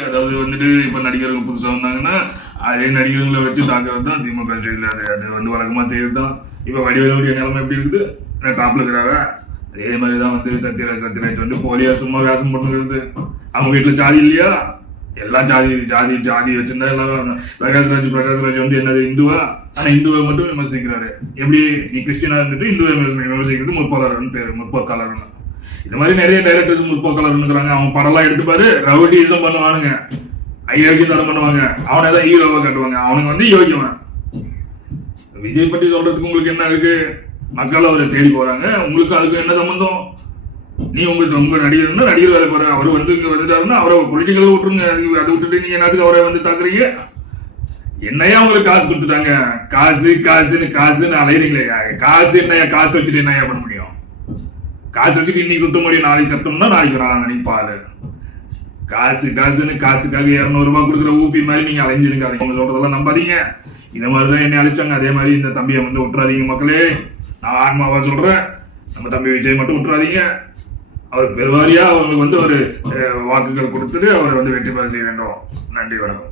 அதாவது வந்துட்டு இப்ப நடிகர்கள் புதுசா வந்தாங்கன்னா அதே நடிகர்களை வச்சு தாக்குறது தான் திமுக ஸ்டைல். அது வந்து வழக்கமா செய்யறது தான். இப்ப வடிவேலுடைய நிலைமை எப்படி இருக்குது, டாப்ல இருக்கிறாங்க. அதே மாதிரிதான் வந்து சத்யராஜ் வந்து போலியா சும்மா வேஷம் பண்ணுறது. அவங்க வீட்டுல ஜாதி இல்லையா, எல்லாம் ஜாதி ஜாதி ஜாதி வச்சிருந்தா எல்லாம். பிரகாஷ்ராஜ் வந்து என்னது இந்துவா, ஆனா இந்துவை மட்டும் விமர்சிக்கிறாரு. எப்படி நீ கிறிஸ்டினா இருந்துட்டு இந்துவை விமர்சிக்கிறது முற்போக்காளர்னு பேரு, முற்போக்காளர்னு. இந்த மாதிரி நிறைய டைரக்டர்ஸ் முற்போக்காளர் இருக்கிறாங்க. அவங்க படம்லாம் எடுத்து பாரு, ரவுடிசம் பண்ணுவானுங்க, அயோக்கியம் தரம் பண்ணுவாங்க, அவனை தான் ஹீரோவா காட்டுவாங்க. அவனுக்கு வந்து யோகியவன். விஜய் பற்றி சொல்றதுக்கு உங்களுக்கு என்ன இருக்கு? மக்கள் அவரை தேடி போறாங்க, உங்களுக்கு அதுக்கு என்ன சம்பந்தம்? நீ உங்க நடிகர்னா நடிகர் வேலை போற, அவர் வந்து இங்க வந்துட்டாருன்னா அவரை பொலிட்டிக்கல் விட்டுருங்க. அதை விட்டுட்டு நீங்க என்னத்துக்கு அவரை வந்து தாக்குறீங்க? என்னையா உங்களுக்கு காசு கொடுத்துட்டாங்க, காசுன்னு அலையிறீங்களே. காசு என்னையா, காசு வச்சுட்டு என்னையா பண்ண முடியும்? காசு வச்சுட்டு இன்னைக்கு சுத்த முடியும், நாளைக்கு சத்தம்னா நாளைக்கு நான் நினைப்பாரு. காசுன்னு காசுக்காக 200 ரூபாய் கொடுக்குற ஊப்பி மாதிரி நீங்க அலைஞ்சிருக்காதீங்க. அவங்க சொல்றதெல்லாம் நம்பாதீங்க. இந்த மாதிரிதான் என்னை அழிச்சாங்க, அதே மாதிரி இந்த தம்பியை வந்து விட்டுறாதீங்க மக்களே. நான் ஆன்மாவா சொல்றேன், நம்ம தம்பி விஜய் மட்டும் விட்டுறாதீங்க. அவர் பெருவாரியா அவங்களுக்கு வந்து ஒரு வாக்குகள் கொடுத்துட்டு அவரை வந்து வெற்றி பெற செய்ய வேண்டும். நன்றி, வணக்கம்.